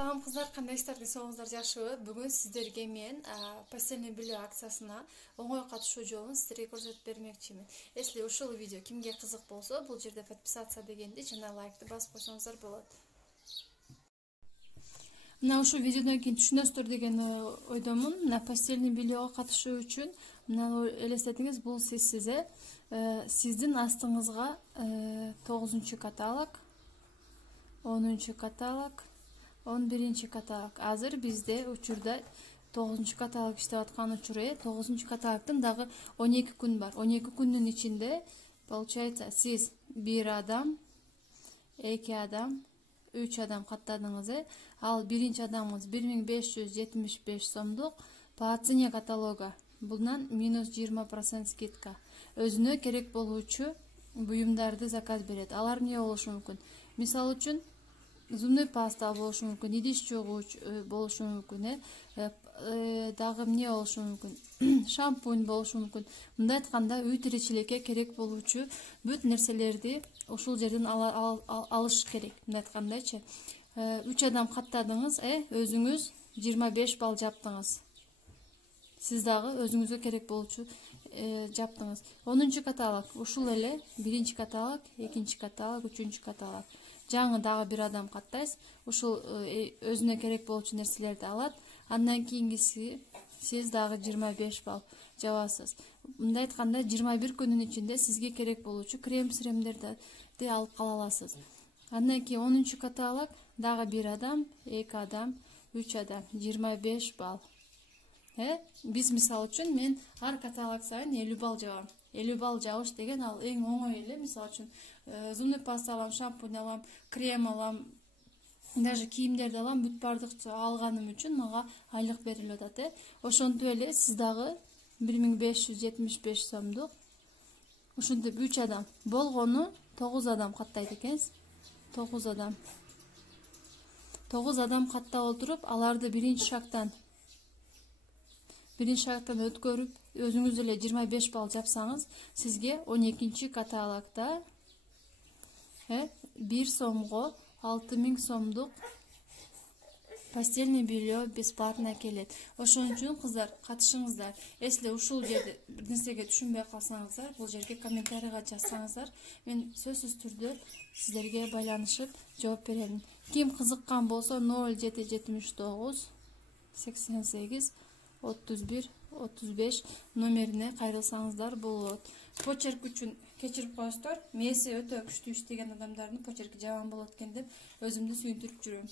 Салам кыздар, кандайсыздар десеңиздер жакшыбы. Бүгүн сиздерге мен постельный белье акциясына оңой катышуу жолун сиздерге көрсөтүп бермекчимин. Если ушул видео кимге кызык болсо, бул жерде подписаться дегенди жана лайкты басып койсоңуздар болот. Мына ушул видеодон кийин түшүнөсүздөр деген ойдомун. Мына постельный бельега катышуу үчүн мына элестетиңиз, бул сиз сиздин астыңызга 9-каталог, 10-каталог, 11-каталог. Азыр бизде учурда 9-каталог иштеп аткан учур, 9-каталогдун дагы 12 күн бар. 12 күндүн ичинде получается сиз 1 адам, 2 адам, 3 адам каттадыңыз. Ал биринчи адамыңыз 1575 сомдук по цене каталога. Bundan minus 20% скидка. Өзүнө керек болуучу буюмдарды заказ берет. Алар эмне болушу мүмкүн? Мисалы үчүн зубной паста болушу мүмкүн, идиш жугуч болушу мүмкүн, дагы эмне болушу мүмкүн? Шампунь болушу мүмкүн. Мындай айтканда, үй тиричилекке керек болуучу бүт нерселерди ушул жерден алыш керек. Мындай айткандачы, 3 адам каттадыңыз, өзүңүз 25 балл жаптыңыз. Сиз дагы өзүңүзгө керек болуучу жаптыңыз. 10-каталог ушул эле, 1-каталог, 2-каталог, 3-каталог. Жаңы дагы 1 адам каттайсыз. Ушул өзүнө керек болуучу нерселерди алат. Андан кийингиси сиз дагы 25 балл жабасыз. Мындай айтканда 21 күнүн ичинде сизге керек болуучу крем-сремдерди алып кала аласыз. Андан кийин 10-каталог дагы 1 адам, 2 адам, 3 адам, 25 балл. Биз мисалы үчүн мен ар каталог сайын 50 балл жабам. 50 балл жабыш деген ал эң оңой эле. Мисалы үчүн зубной паста алам, шампунь алам, крем алам, даже кийимдерди алам, бүт бардык алганым үчүн мага айлык берилип атат. Ошентип эле сиз дагы 1575 сомдук ушинтип 3 адам болгону 9 адам каттайт экенсиз. 9 адам. 9 адам каттап отуруп, аларды биринчи шагдан өткөрүп, өзүңүз эле 25 балл жапсаңыз, сизге 12-каталогда 1 сомго 6000 сомдук постельный белье бесплатно келет. Ошон үчүн кыздар, катышыңыздар. Если ушул жерде бир нерсеге түшүнбөй калсаңыздар, бул жерге комментарийга жазсаңыздар, мен сөзсүз түрдө сиздерге байланышып жооп беремин. Ким кызыккан болсо 0779 88 31-35 номерине кайрылсаңыздар болот. Почерк үчүн кечирип коесуздар. Мээси өтө күчтүү иштеген адамдардын почерки жаман болот экен деп өзүмдү сүйүндүрүп жүрөм.